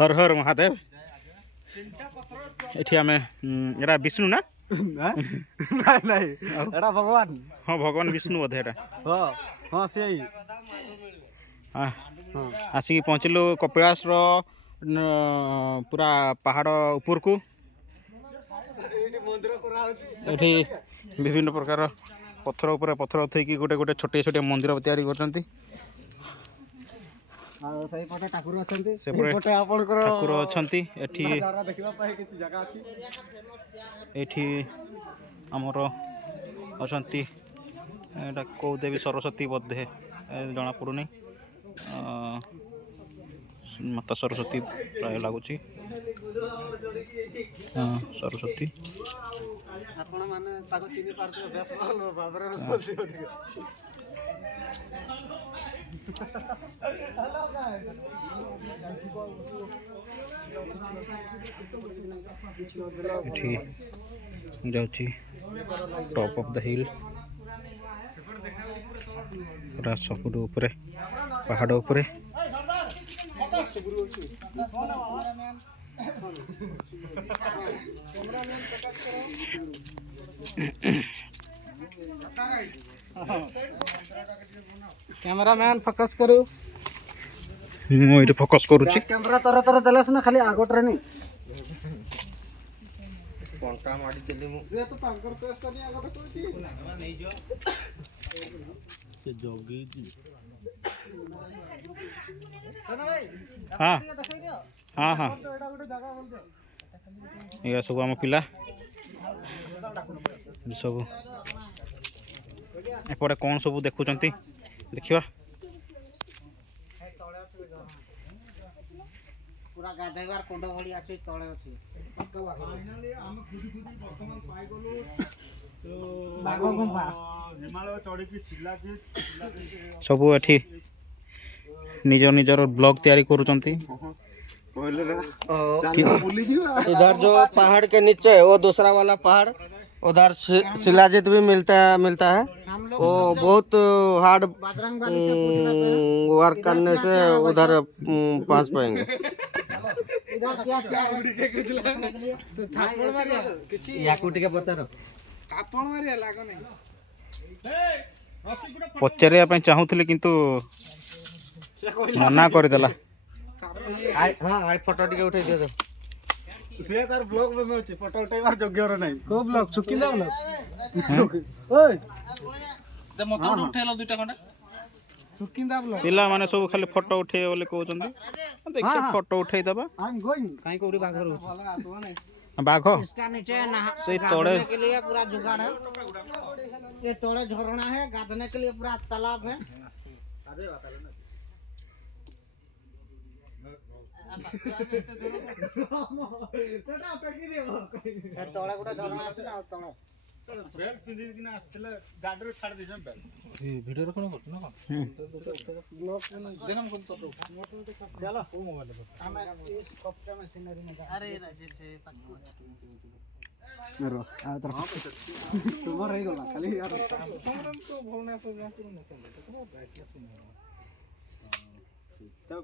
हर हर महादेव एठी आमे एरा विष्णु ना नहीं नहीं एड़ा भगवान हाँ भगवान विष्णु बोधे एटा हाँ हाँ से ही आसिक पहुँचलु कपिलास पूरा पहाड़ ऊपर को एठी विभिन्न प्रकार पत्थर ऊपर पत्थर थैकी गोटे गोटे छोटे छोटे मंदिर तैयारी करछंती ठाकुर अच्छा ठाकुर अछंती एठी एठी आमर अछंती एटा को देवी सरस्वती बोधे जना पड़ुनी माता सरस्वती प्राय लगुच सरस्वती जाऊँगी टॉप ऑफ द हिल पूरा सबुठ उपरे पहाड़ उपरे कैमरामैन फोकस करू मुझे फोकस करूची कैमरा तर तर देलस ना खाली आगोटरे नहीं पंटा माडी देली मु जे तो तांकर पेस करनी आगोट करची नहीं जो से जोगी हाँ हाँ हाँ ये सब आम पिला सब एपटे कौन सब देखुंट देखा पूरा गाधेगार कोंड भली आसी तळे अछि सब एठी निज निजर ब्लॉग तैयारी करुचंती इधर जो पहाड़ के नीचे है वो दूसरा वाला पहाड़ उधर शिलाजीत भी मिलता है वो बहुत हार्ड वर्क करने से उधर पहुंच पाएंगे पचारे चाहूली किंतु मना करदेला हाँ फोटो टिके उठे दियो से तार ब्लॉग बनौछि फोटो उठेबार योग्य नहीं को ब्लॉग सुकिंदा ब्लॉग ओए ते मतो उठेला दुटा खंडा सुकिंदा ब्लॉग पिला माने सब खाली फोटो उठे बोले कहउचंदी देखि फोटो उठेई दबा हम गोइन काई कोडी बाघर बाघ इसका नीचे से तोड़े के लिए पूरा जुगाड़ है। ये तोड़े झरना है, गाधने के लिए पूरा तालाब है। तोड़े गोटे झरना আছে না तोड़े ब्रेक पिंदी कि ना आछले गाडी रे छाड़ दिजम बे ए वीडियो रे कोन करछ ना देखम कोन तो चलो ओ मोबाइल पे हम इस कॉप्टर मशीनरी में अरे राजेश से पक्का रो आ तर तुम रही दो ना खाली यार तुम तो बोलने से जा